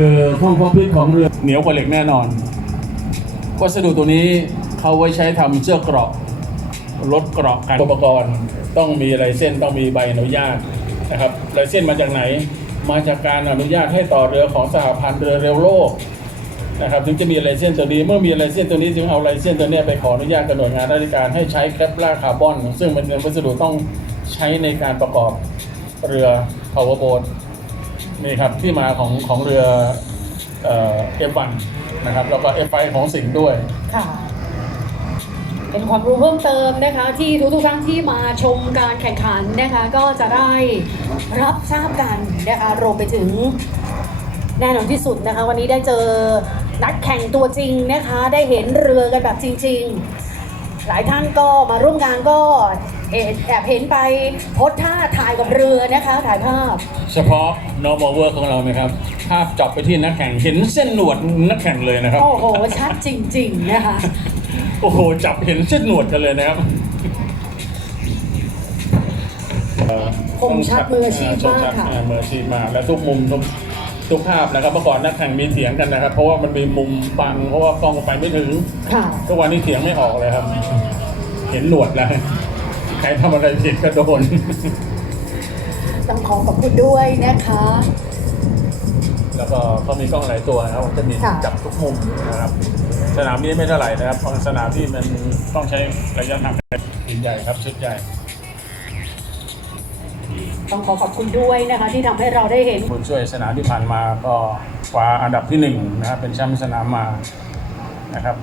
คือห้องพอพิษของเรือเหนียวกว่าเหล็กแน่นอน วัสดุตัวนี้เขาไว้ใช้ทำเสื้อเกราะลดเกราะกันอุปกรณ์ต้องมีลายเส้นต้องมีใบอนุญาตนะครับลายเส้นมาจากไหน มาจากการอนุญาตให้ต่อเรือของสหพันธ์เรือเร็วโลกนะครับถึงจะมีลายเส้นตัวนี้เมื่อมีลายเส้นตัวนี้ถึงเอาลายเส้นตัวนี้ไปขออนุญาตกับหน่วยงานราชการให้ใช้แคปลาคาร์บอน ซึ่งมันเป็นวัสดุต้องใช้ในการประกอบเรือ power boat นี่ครับที่มาของของเรือเอ่อ F1 นะครับแล้วก็ F5 ของสิงห์ด้วย ค่ะ เป็นความรู้เพิ่มเติมนะคะ ที่ทุกๆท่านที่มาชมการแข่งขันนะคะ ก็จะได้รับทราบกันนะคะรวมไปถึงแน่นอนที่สุดนะคะ วันนี้ได้เจอนักแข่งตัวจริงนะคะ ได้เห็นเรือกันแบบจริง ๆ หลายท่านก็มาร่วมงานก็ เอ่อแอบเห็นไปโพสท่าถ่ายกับเรือนะคะ ถ่ายภาพ เฉพาะ normal work ของเราไหมครับ ภาพจับไปที่นักแข่งเห็นเส้นหนวดนักแข่งเลยนะครับ โอ้โห ชัดจริง ๆ นะคะ โอ้โห จับเห็นเส้นหนวดกันเลยนะครับเอ่อคมชัดมืออาชีพมากคชัดค่ะอ่มืออาชีพมากและทุกมุมทุกทุกภาพนะครับเมื่อก่อนนักแข่งมีเถียงกันนะครับ เพราะว่ามันมีมุมบังเพราะว่ากล้องไปไม่ถึง ค่ะ ทุกวันนี้เถียงไม่ออกเลยครับ เห็นหนวดแล้ว ใครทำอะไรผิดก็โดน ต้องขอขอบคุณด้วยนะคะ แล้วก็เขามีกล้องหลายตัวนะครับจะมีค่ะ จับทุกมุมนะครับ สนามนี้ไม่เท่าไหร่นะครับเพราะสนามที่มันต้องใช้ระยะทางไกลชุดใหญ่ครับชุดใหญ่ต้องขอขอบคุณด้วยนะคะ ที่ทำให้เราได้เห็นคุณช่วยสนามที่ผ่านมาก็คว้าอันดับที่หนึ่งนะครับเป็นแชมป์สนามมานะครับ